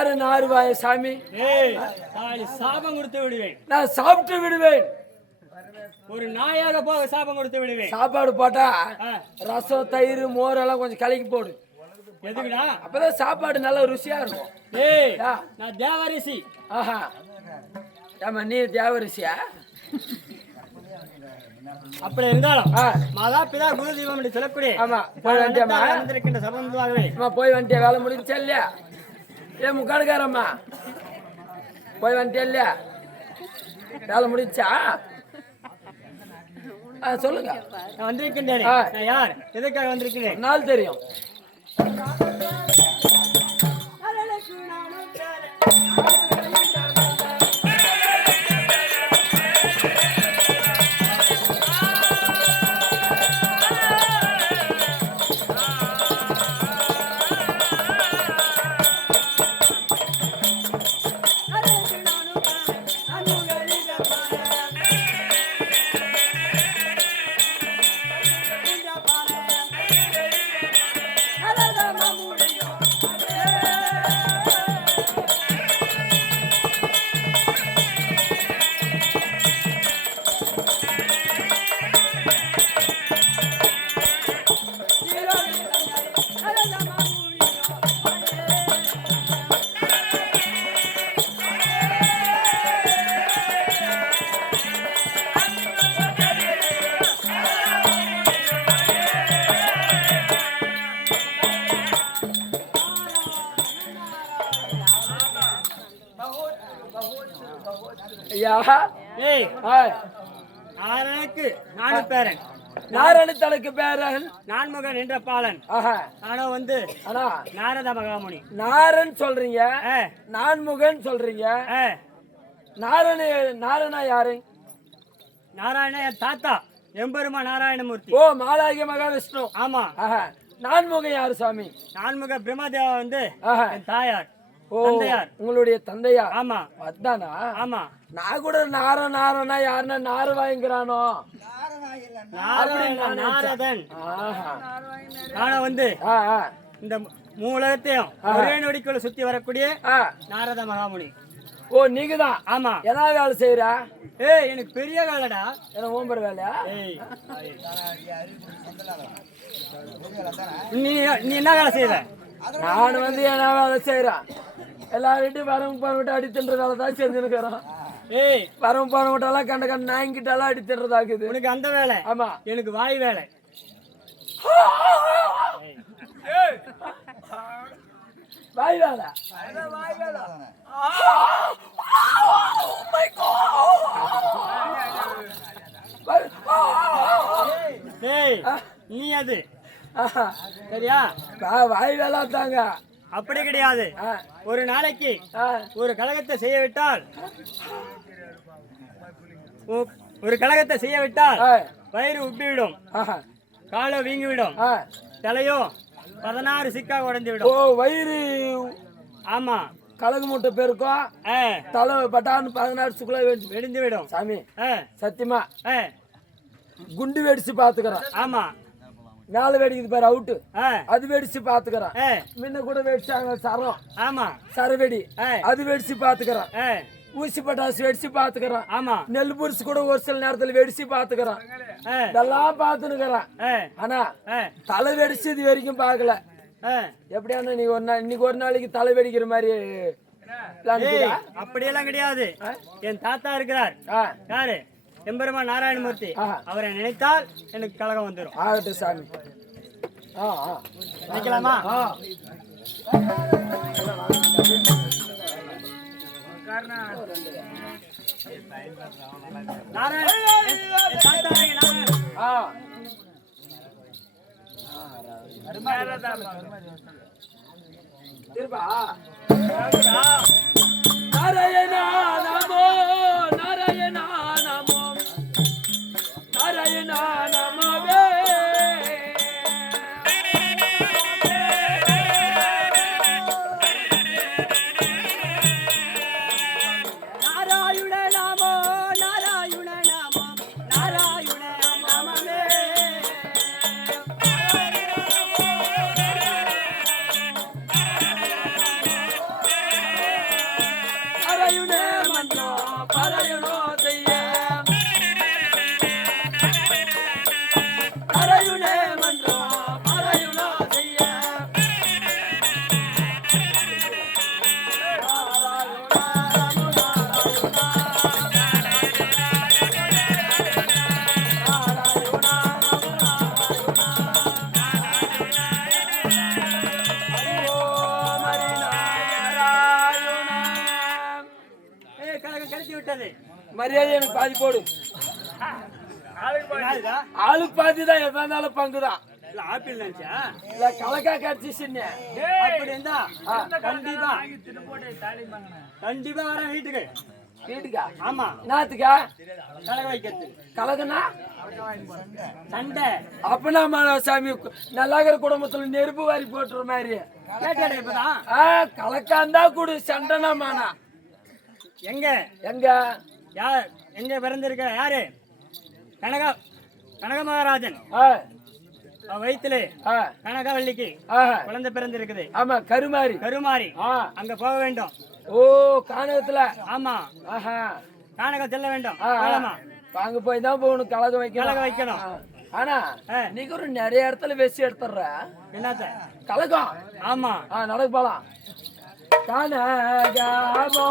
யாரு நாருவாய சாமி? சாபம் கொடுத்து விடுவேன். நான் சாப்பிட்டு விடுவேன். ஒரு நாயாக போக சாபம் கொடுத்து விடுவேன். சாப்பாடு போட்டா ரசம் தயிர் மோர் எல்லாம் கொஞ்சம் கலக்கி போடு. எதுக்குடா? அப்பதான் சாப்பாடு நல்லா ருசியா இருக்கும். ஏய். நான் தேவரிசி. ஆஹா. ஏமா நீ தேவரிசியா? அப்படி இருந்தாலும் மாதா பிதா குரு தெய்வம் சொல்லக்கூடிய ஆமா போய் அம்மா போய் வந்துட்டியா வேலை முடிஞ்சா இல்லையா? ஏ முக்காடுக்காரம்மா. போய் வந்துட்டியா இல்லையா வேலை முடிஞ்சா ஆ சொல்லுங்க. நான் வந்திருக்கின்றேன் யார்? எதற்காக வந்திருக்கிறேன் நாள் தெரியும். ஐயா ஏய் ஆய். ஆரனுக்கு நானு பேரன். நாரணத்தலுக்கு பேரன்? நான்முகன் என்ற பாலன். ஆஹா. ஆனா வந்து அண்ணா. நாரத மகாமுனி. நாரன் சொல்றீங்க? நான்முகன் சொல்றீங்க? நாரண நாரணா யாரு? நாராயண என் தாத்தா எம்பெருமா நாராயணமூர்த்தி. ஓ மாலாகிய மகாவிஷ்ணு. ஆமா. ஆஹா. நான்முகன் யாரு சுவாமி நான்முக பிரம்மதேவா வந்து ஆஹா. என் தாயார். தந்தையார். உங்களுடைய தந்தையா ஆமா. அதானா? ஆமா. நான் கூட நார நாரனா யாருன்னா நாறு வாங்கிக்கிறானோ? நாரதன். ஆஹா. ஆனா வந்து ஆ ஆ. இந்த மூலகத்தையும் ஒரே நொடிக்குள்ள சுத்தி வரக்கூடிய ஆ. நாரத மகாமுனி. ஓ நீங்க தான்? ஆமா. என்ன வேலை செய்யறா ஏய் எனக்கு பெரிய வேலைடா. என்ன ஓம்பர் வேலையா? ஏய். நீ நீ என்ன வேலை செய்யற நான் வந்து என்ன வேலை செய்யறேன் எல்லா வீட்டையும் வரவங்க போன விட்டு அடி தின்ற வேலை தான் செஞ்சுருக்கிறோம் ஏய் வரவங்க போன விட்டெல்லாம் கண்ட கண்ட நாய்கிட்ட எல்லாம் அடி தின்றதாக்குது. உனக்கு அந்த வேலை. ஆமா. எனக்கு வாய் வேலை. வாய் வேலை. ஏய் நீ அது. சரியா? வாய் வேலை தாங்க. அப்படி கிடையாது. ஒரு நாளைக்கு. ஒரு கழகத்தை செய்ய விட்டால் ஒ- ஒரு கழகத்தை செய்ய விட்டால் வயிறு உப்பிவிடும். காலோ வீங்கிவிடும். தலையோ பதினாறு சிக்கா உடைந்து ஓ விடும் வயிறு ஆமா. கலகு மூட்டை பெருக்கும் ஆ, தலை பட்டான்னு பதினாறு வெடிச்சு வெடிந்து விடும் சாமி சத்தியமா குண்டு வெடிச்சு பாத்துக்கிறேன் ஆமா. மேல வெடிக்குது பாரு அவுட்டு அது வெடிச்சு பாத்துக்கிறேன். ஆ, முன்ன கூட வெடிச்சாங்க சரம். ஆமா. சரவெடி அது வெடிச்சு பாத்துக்கிறேன். ஆ, ஊசி பட்டாசு வெடிச்சு பாத்துக்கிறேன். ஆமா. நெல் புரிசு கூட ஒரு சில நேரத்துல வெடிச்சு பாத்துக்கிறேன். ஆ, இதெல்லாம் பாத்துனுக்கிறேன் ஆ, ஆனா தலை வெடிச்சு இது வரைக்கும் பார்க்கல ஆ. எப்படியான நீ ஒரு நாள் இன்னைக்கு ஒரு நாளைக்கு தலை வெடிக்கிற மாதிரி? அப்படியெல்லாம் கிடையாது? என் தாத்தா இருக்கிறார். யாரு? எம்பெருமான் நாராயணமூர்த்தி. அவரை நினைத்தால் எனக்கு கலகம் வந்துடும் ஆகட்டும் சாமி. நினைக்கலாமா? நாராயண. மரியாதை எனக்கு பாதி போடு. என்னதுடா? ஆளுக்கு பாதி தான் எதா இருந்தாலும் பங்கு தான் இல்ல ஆப்பிள் நினைச்சா? இல்ல கலக்கா கடிச்சிச்சுன்னு அப்படி இருந்தா கண்டிப்பா. கண்டிப்பா வரேன் வீட்டுக்கு. வீட்டுக்கா? ஆமா. என்னத்துக்கா? கலக வைக்கிறது. கலக்குனா? சண்டை. அப்பனா சாமி நல்லாகிற குடும்பத்துல நெருப்பு வாரி போட்டுற மாதிரி. கலக்காந்தா கூடு சண்டைனா மானா. எங்க? எங்க? யார்? எங்க பிறந்திருக்க யாரு? கனக கனக மகாராஜன் ஆ. கனகவல்லிக்கு குழந்தை பிறந்திருக்குது. ஆமா கருமாரி. கருமாரி. அங்க போக வேண்டும். ஓ கானகத்துல. ஆமா. கானகம் செல்ல வேண்டும்? அங்க போய் தான் போகணும் கலக வைக்கணும். கலக வைக்கணும். ஆனா. நீங்க ஒரு நிறைய இடத்துல வெசி எடுத்துடுற. என்னத்த? கலகம். ஆமா. ஆ நடக்கு போலாம். கனகமோ